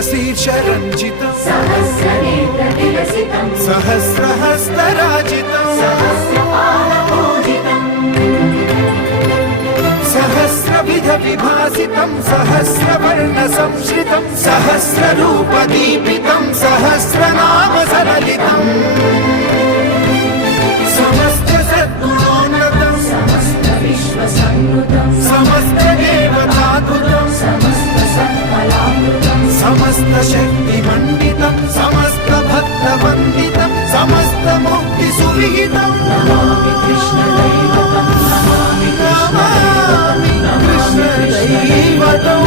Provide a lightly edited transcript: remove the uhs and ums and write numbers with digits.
सहस्रशीर्षरञ्जितम् सहस्रनेत्रविलसितम् सहस्रहस्तराजितम् सहस्रपादपूजितम् सहस्रविधविभासितम् सहस्रवर्णसंश्रितम् सहस्ररूपदीपितम् सहस्रनामसललितम् समस्तसद्गुणोन्नतम् समस्तविश्वसन्नुतम् समस्तदेवताद्भुतम् समस्तसत्फलामृतम् समस्तशक्तिमण्डितम् समस्तभक्तवन्दितम् समस्तमुक्तिसुविहितम् Namami कृष्णदैवतम् Namami कृष्णदैवतम् कृष्णदैवतम्